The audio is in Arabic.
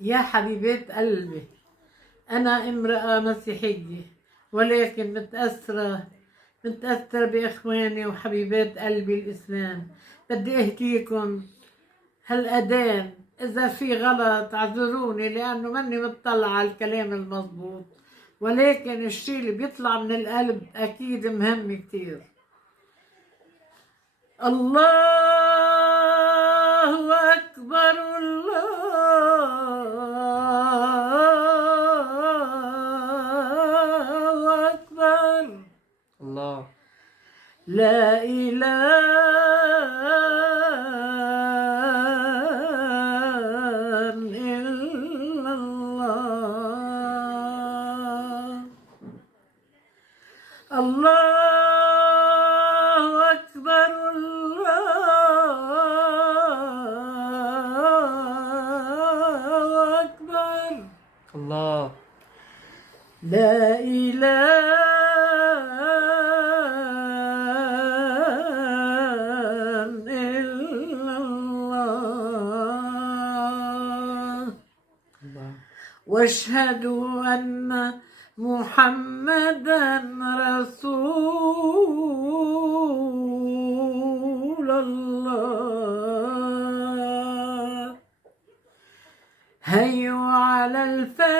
يا حبيبات قلبي، أنا امرأة مسيحية، ولكن متأثرة بإخواني وحبيبات قلبي الإسلام. بدي أحكيكم هالأذان إذا في غلط اعذروني، لأنه ماني مطلعة على الكلام المضبوط، ولكن الشي اللي بيطلع من القلب أكيد مهم كتير. الله أكبر، الله أكبر، الله. لا إله إلا الله. الله أكبر، الله أكبر، الله. لا إله إلا الله. واشهد أن محمدا رسول الله. هيا على الفلاح،